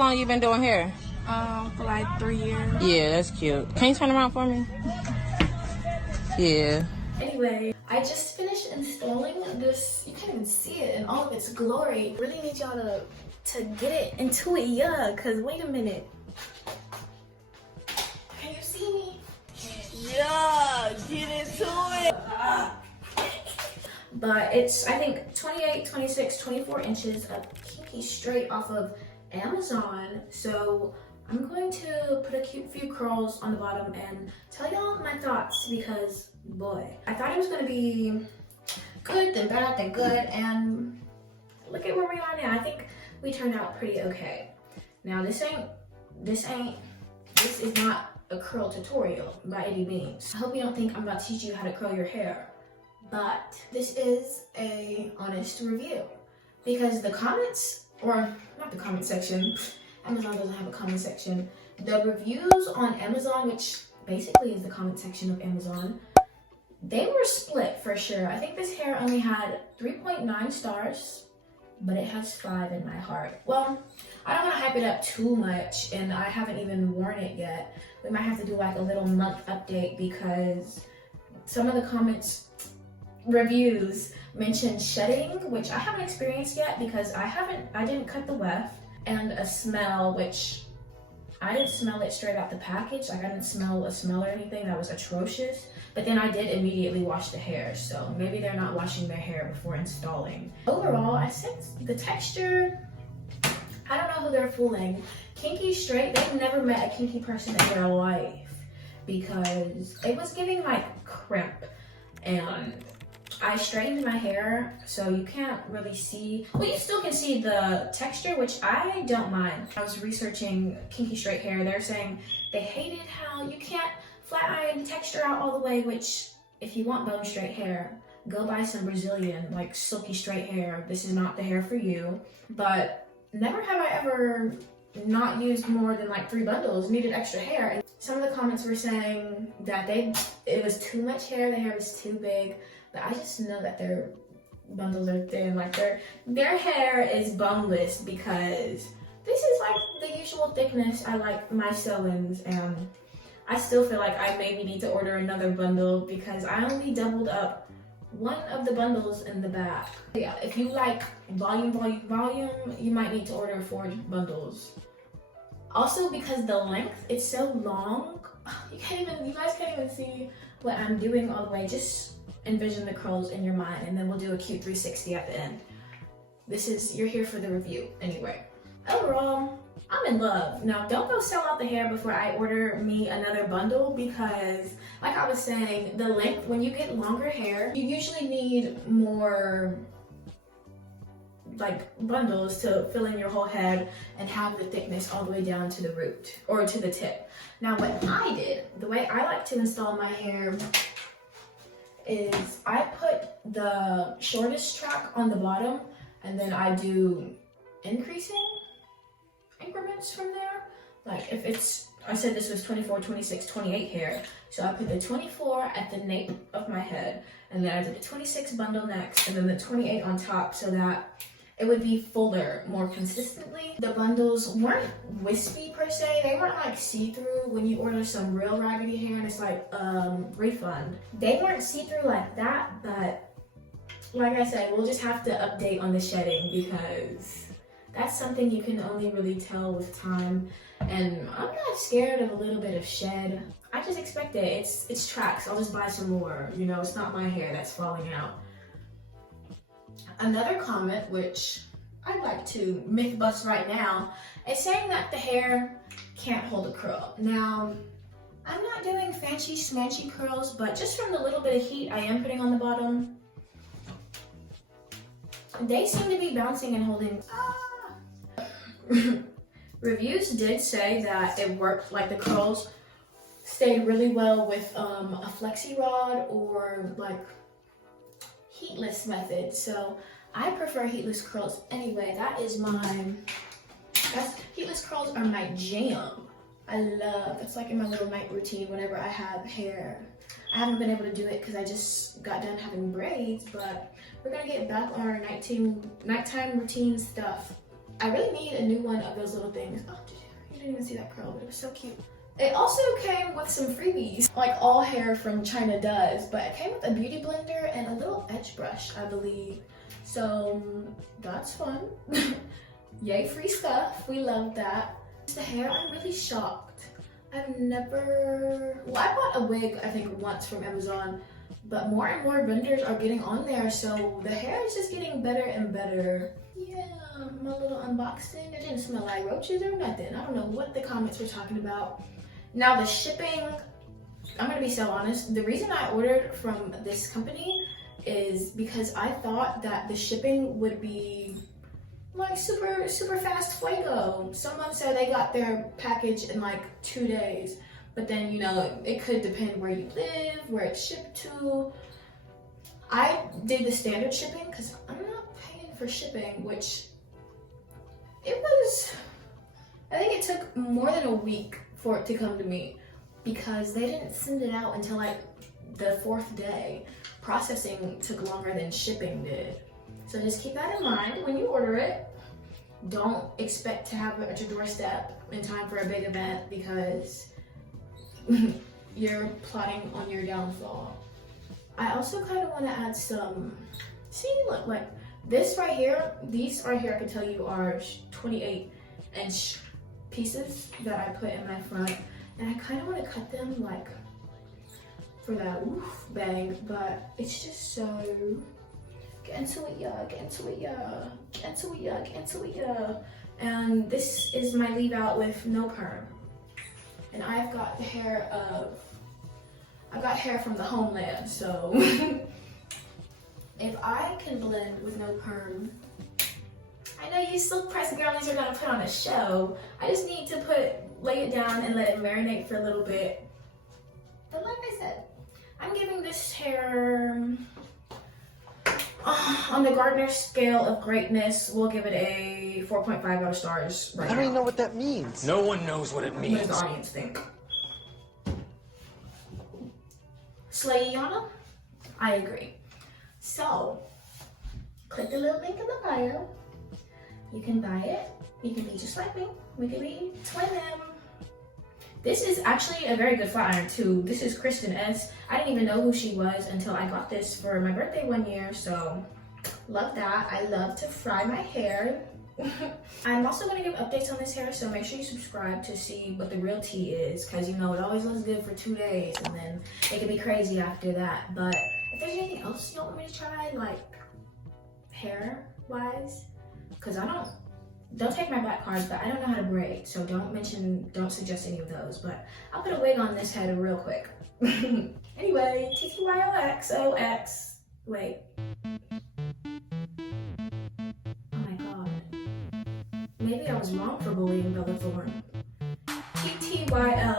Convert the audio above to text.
long you been doing hair? For like 3 years. Yeah, that's cute. Can you turn around for me? Yeah. Anyway, I just finished installing this. You can't even see it in all of its glory. Really need y'all to get it into it, yeah. Cause wait a minute. Can you see me? Yeah, get into it. But it's, I think, 28, 26, 24 inches of kinky straight off of Amazon. So I'm going to put a cute few curls on the bottom and tell y'all my thoughts because, boy, I thought it was going to be good, then bad, then good, and look at where we are now. I think we turned out pretty okay. Now, this is not a curl tutorial by any means. I hope you don't think I'm about to teach you how to curl your hair, but this is a honest review because the comments, or not the comment section, Amazon doesn't have a comment section. The reviews on Amazon, which basically is the comment section of Amazon, they were split for sure. I think this hair only had 3.9 stars, but it has 5 in my heart. Well, I don't want to hype it up too much, and I haven't even worn it yet. We might have to do like a little month update because some of the reviews mentioned shedding, which I haven't experienced yet because I didn't cut the weft, and a smell, which I didn't smell it straight out the package. Like I didn't smell a smell or anything that was atrocious, but then I did immediately wash the hair. So maybe they're not washing their hair before installing. Overall, I sense the texture, I don't know who they're fooling. Kinky straight, they've never met a kinky person in their life because it was giving like crimp, and I straightened my hair so you can't really see, well, you still can see the texture, which I don't mind. I was researching kinky straight hair. They're saying they hated how you can't flat iron the texture out all the way, which if you want bone straight hair, go buy some Brazilian, like silky straight hair. This is not the hair for you. But never have I ever not used more than like 3 bundles, needed extra hair. And some of the comments were saying that it was too much hair, the hair was too big. But I just know that their bundles are thin, like their hair is boneless because this is like the usual thickness. I like my sew-ins, and I still feel like I maybe need to order another bundle because I only doubled up one of the bundles in the back. Yeah, if you like volume, you might need to order 4 bundles. Also because the length, it's so long, you guys can't even see what I'm doing all the way. Just envision the curls in your mind, and then we'll do a cute 360 at the end. You're here for the review anyway. Overall, I'm in love. Now, don't go sell out the hair before I order me another bundle because, like I was saying, the length, when you get longer hair, you usually need more like bundles to fill in your whole head and have the thickness all the way down to the root or to the tip. Now, what I did, the way I like to install my hair is I put the shortest track on the bottom, and then I do increasing increments from there. Like if I said this was 24, 26, 28 hair, so I put the 24 at the nape of my head, and then I did the 26 bundle next, and then the 28 on top, so that it would be fuller more consistently. The bundles weren't wispy per se. They weren't like see-through when you order some real raggedy hair and it's like, refund. They weren't see-through like that, but like I said, we'll just have to update on the shedding because that's something you can only really tell with time. And I'm not scared of a little bit of shed. I just expect it. It's tracks. I'll just buy some more. You know, it's not my hair that's falling out. Another comment, which I'd like to myth bust right now, is saying that the hair can't hold a curl. Now, I'm not doing fancy smanchy curls, but just from the little bit of heat I am putting on the bottom, they seem to be bouncing and holding. Reviews did say that it worked, like the curls stayed really well with a flexi rod or like heatless method. So I prefer heatless curls anyway. Heatless curls are my jam. It's like in my little night routine whenever I have hair. I haven't been able to do it because I just got done having braids, but we're gonna get back on our nighttime routine stuff I really need a new one of those little things. Oh, you didn't even see that curl, but it was so cute. It also came with some freebies, like all hair from China does, but it came with a beauty blender and a little edge brush, I believe. So that's fun. Yay, free stuff. We love that. The hair, I'm really shocked. I've never, well, I bought a wig, I think, once from Amazon, but more and more vendors are getting on there, so the hair is just getting better and better. Yeah, my little unboxing. It didn't smell like roaches or nothing. I don't know what the comments were talking about. Now the shipping, I'm gonna be so honest. The reason I ordered from this company is because I thought that the shipping would be like super fast fuego. Someone said they got their package in like 2 days, but then, you know, it could depend where you live, where it's shipped to. I did the standard shipping because I'm not paying for shipping, which it was, I think it took more than a week for it to come to me because they didn't send it out until like the 4th day. Processing took longer than shipping did. So just keep that in mind when you order it. Don't expect to have it at your doorstep in time for a big event because you're plotting on your downfall. I also kind of want to add some, see, look, like this right here, these right here I can tell you are 28-inch pieces that I put in my front, and I kind of want to cut them like for that woof bang, but it's just so, get into it, yeah, get into it, yeah, get into it, yeah, get into it, yeah. And this is my leave out with no perm, and I've got the hair of, I've got hair from the homeland, so if I can blend with no perm, I know you silk press girlies are gonna put on a show. I just need to lay it down and let it marinate for a little bit. But like I said, I'm giving this hair, on the Gardner scale of greatness, we'll give it a 4.5 out of stars right now. I don't even know what that means. No one knows what it means. What does the audience think? Slayana? I agree. So, click the little link in the bio. You can buy it. You can be just like me. We can be twinning. This is actually a very good flat iron too. This is Kristen S. I didn't even know who she was until I got this for my birthday one year, so love that. I love to fry my hair. I'm also gonna give updates on this hair, so make sure you subscribe to see what the real tea is, because you know it always looks good for 2 days and then it can be crazy after that. But if there's anything else you want me to try, like hair wise, because don't take my back cards, but I don't know how to braid, so don't suggest any of those, but I'll put a wig on this head real quick. Anyway, TTYOXOX, wait. Oh my god. Maybe I was wrong for bullying Bella Thorne. TTYLXOX.